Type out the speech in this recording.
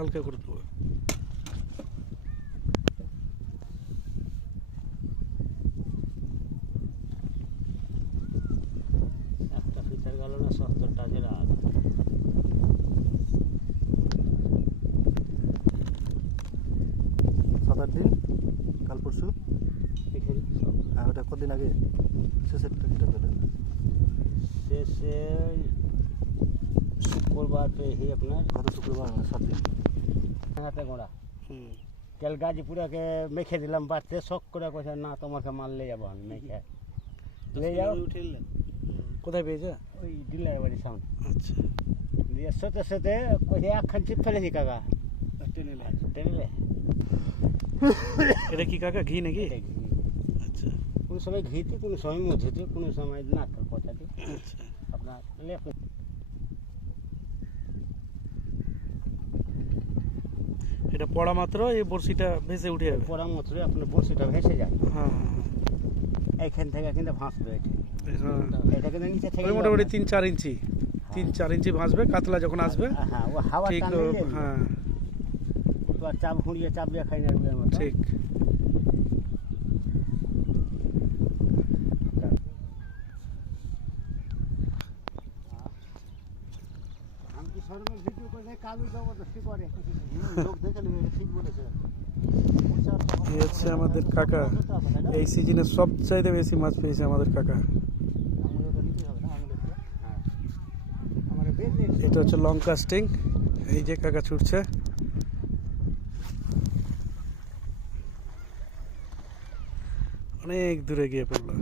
হালকা করে দেবো। একটা ফিচার গেল না 70টা জেরা 7-8 দিন, কাল পরশু। এখানে সব আর ওটা কতদিন আগে শেষেরটা যেটা পেলেন? শেষে শুক্রবার পেয়েছি আপনার গত শুক্রবার, 7 দিন। হাতে গোড়া তেল গাজীপুরাকে মেখে দিলাম বাড়তে, শখ করে কইছে না তোমাকে মাল নিয়ে যাবো আমি মেখে নিয়ে যাও। কোথায় পেয়েছে? ওই ডিলার বাড়ির সামনে আচ্ছা, দিয়ে সাথে সাথে কইছে একখান চিপ ফেলেছি কাকা টেনে এটা কি কাকা ঘি নাকি? আচ্ছা কোনো সময় ঘিতে, কোনো সময় মধুতে, কোনো সময় নারকেল পচাতে আচ্ছা। আপনার লেপ। এটা পড়া মাত্র এই বড়শিটা ভেসে উঠে যাবে। পড়া মাত্র আপনার বড়শিটা ভেসে যায়, হ্যাঁ এইখান থেকে কিন্তু ভাসবে এটা, হ্যাঁ, এটা কিন্তু নিচে থেকে ওই মোটামুটি 3-4 ইঞ্চি 3-4 ইঞ্চি ভাসবে কাতলা যখন আসবে। হ্যাঁ ও হাওয়া ঠিক, টানলে হ্যাঁ তো আর চাপ হুঁড়িয়ে চাপ দিয়ে খাই না রুইয়ের মতো। ঠিক। আমি কি সর্বে ভিডিও করে কালু জবরদস্তি করে লোক দেখে নেবে, ঠিক বলেছে। এই হচ্ছে আমাদের কাকা, এই সিজনে সবচাইতে বেশি মাছ পেয়েছে আমাদের কাকা। আঙুলটা নিতে হবে না, আঙুলটা। আমাকে বেঁধে এটা হচ্ছে লং কাস্টিং, এই যে কাকা ছুটছে। অনেক দূরে গিয়ে পড়লো।